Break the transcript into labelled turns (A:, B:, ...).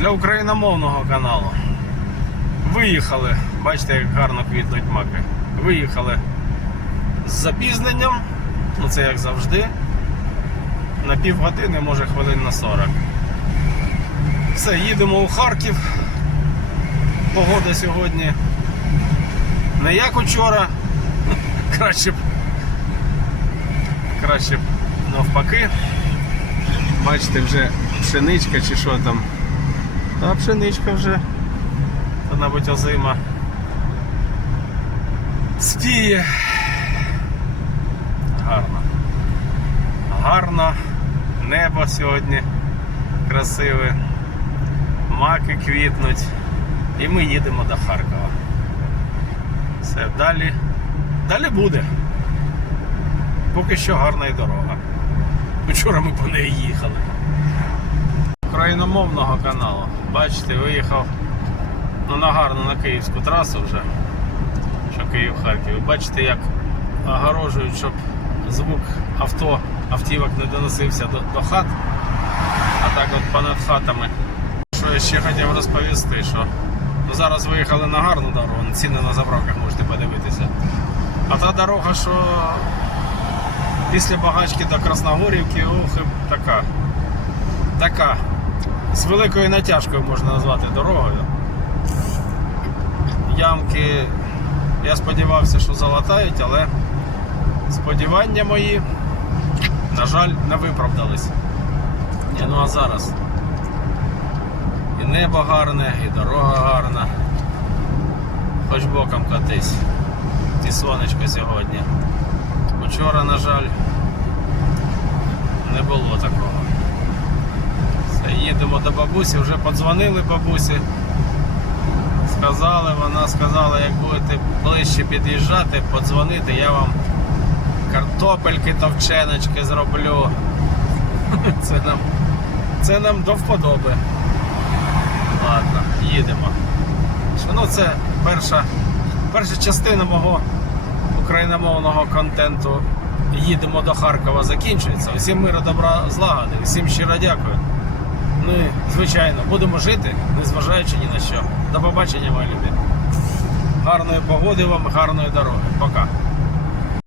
A: для україномовного каналу. Виїхали, бачите, як гарно квітнуть маки. Виїхали з запізненням, ну це як завжди. На півгодини, може хвилин на 40. Все, їдемо у Харків. Погода сьогодні не як учора. Краще б. Краще б навпаки. Бачите, вже пшеничка чи що там. Та пшеничка вже. Та, мабуть, озима. Спіє. Гарно. Гарно. Небо сьогодні красиве. Маки квітнуть. І ми їдемо до Харкова. Все, далі. Далі буде. Поки що гарна і дорога. Вчора ми по неї їхали. Україномовного каналу. Бачите, виїхав ну, на гарну на київську трасу вже. Що Київ-Харків. Бачите, як огорожують, щоб звук авто, автівок не доносився до, до хат. А так от понад хатами. Що я ще хотів розповісти, що ну, зараз виїхали на гарну дорогу, ціни на заправках можете подивитися. А та дорога, що після багачки до Красногорівки, ох, така. Така. З великою натяжкою можна назвати дорогою. Ямки, я сподівався, що залатають, але сподівання мої, на жаль, не виправдались. Ні, ну а зараз. І небо гарне, і дорога гарна. Хоч боком катись. І сонечко сьогодні. Вчора, на жаль, не було такого. Їдемо до бабусі, вже подзвонили бабусі. Сказали, вона сказала, як будете ближче під'їжджати, подзвонити, я вам картопельки товченочки зроблю. Це нам, це нам до вподоби. Ладно, їдемо. Ну, це перша, перша частина мого україномовного контенту. Їдемо до Харкова закінчується. Усім миру, добра, злагоди, всім щиро дякую. І, звичайно, будемо жити, незважаючи ні на що. До побачення, мої любі. Гарної погоди вам, гарної дороги. Пока.